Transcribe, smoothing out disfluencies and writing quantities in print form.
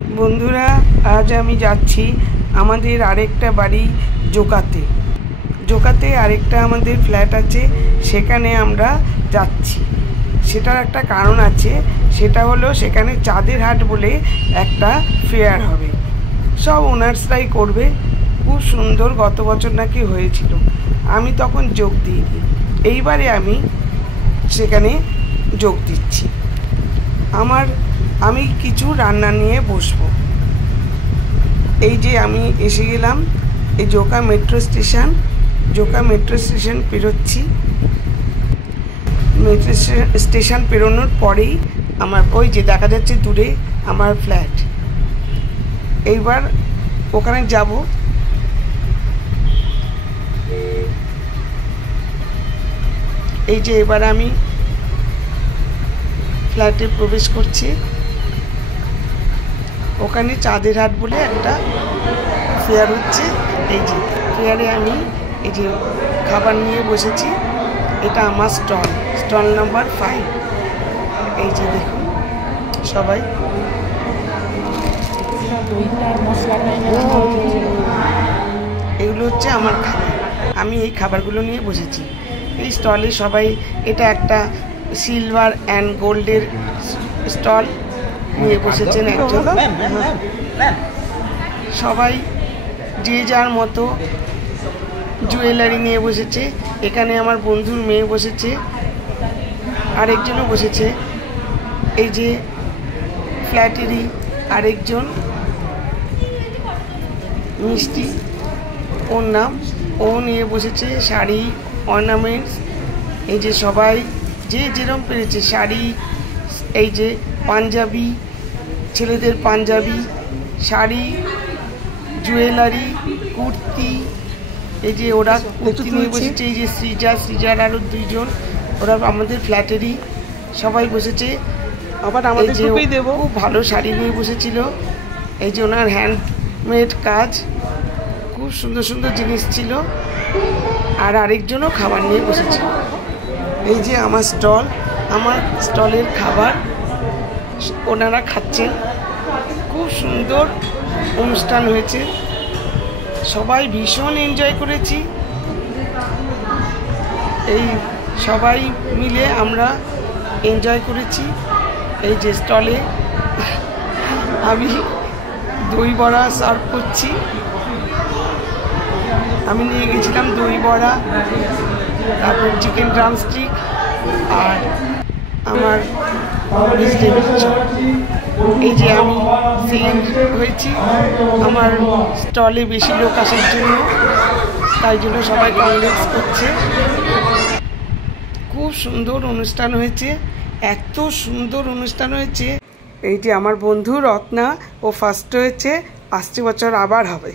বন্ধুরা, আজ আমি যাচ্ছি আমাদের আরেকটা বাড়ি জোকাতে আরেকটা আমাদের ফ্ল্যাট আছে, সেখানে আমরা যাচ্ছি। সেটার একটা কারণ আছে, সেটা হলো সেখানে চাঁদের হাট বলে একটা ফেয়ার হবে, সব ওনার্সরাই করবে। খুব সুন্দর, গত বছর নাকি হয়েছিল, আমি তখন যোগ দিইনি, এইবারে আমি সেখানে যোগ দিচ্ছি। আমি কিছু রান্না নিয়ে বসবো। এই যে আমি এসে গেলাম এই জোকা মেট্রো স্টেশন পেরোচ্ছি। মেট্রো স্টেশন পেরোনোর পরেই আমার ওই যে দেখা যাচ্ছে দূরে আমার ফ্ল্যাট। এইবার ওখানে যাব। এই যে এবার আমি ফ্ল্যাটে প্রবেশ করছি। ওখানে চাঁদের হাট বলে একটা ফেয়ার হচ্ছে। এই যে ফেয়ারে আমি এই যে খাবার নিয়ে বসেছি। এটা আমার স্টল নাম্বার 5। এই যে দেখুন সবাই, এগুলো হচ্ছে আমার খাবার। আমি এই খাবারগুলো নিয়ে বসেছি এই স্টলে। সবাই, এটা একটা সিলভার অ্যান্ড গোল্ডের স্টল নিয়ে বসেছেন একজন। সবাই যে যার মতো জুয়েলারি নিয়ে বসেছে। এখানে আমার বন্ধুর মেয়ে বসেছে, আরেকজনও বসেছে। এই যে ফ্ল্যাটেরই আরেকজন মিষ্টি, ওর নাম, ও নিয়ে বসেছে শাড়ি, অর্নামেন্টস। এই যে সবাই যে যেরকম পেরেছে, শাড়ি, এই যে পাঞ্জাবি, ছেলেদের পাঞ্জাবি, শাড়ি, জুয়েলারি, কুর্তি। এই যে ওরা কুর্তি নিয়ে বসেছে। এই যে সৃজার আরও 2জন, ওরা আমাদের ফ্ল্যাটেরই সবাই বসেছে। আবার আমাদের খুব ভালো শাড়ি নিয়ে বসেছিল। এই যে ওনার হ্যান্ডমেড কাজ, খুব সুন্দর সুন্দর জিনিস ছিল। আর আরেকজনও খাবার নিয়ে বসেছিল। এই যে আমার স্টলের খাবার ওনারা খাচ্ছেন। খুব সুন্দর অনুষ্ঠান হয়েছে, সবাই ভীষণ এনজয় করেছি। এই সবাই মিলে আমরা এনজয় করেছি। এই যে স্টলে আমি দই বড়া সার্ভ করছি। আমি নিয়ে গেছিলাম দই বড়া, তারপর চিকেন ড্রামস্টিক আর আমার ভেজিটেবল চপ। এই যে আমি সেল হয়েছি আমার স্টলে বেশি লোক আসার জন্য, তাই জন্য সবাই কংগ্রেটস করছে। খুব সুন্দর অনুষ্ঠান হয়েছে, এত সুন্দর অনুষ্ঠান হয়েছে। এই যে আমার বন্ধু রত্না, ও ফার্স্ট হয়েছে, আসছে বছর আবার হবে।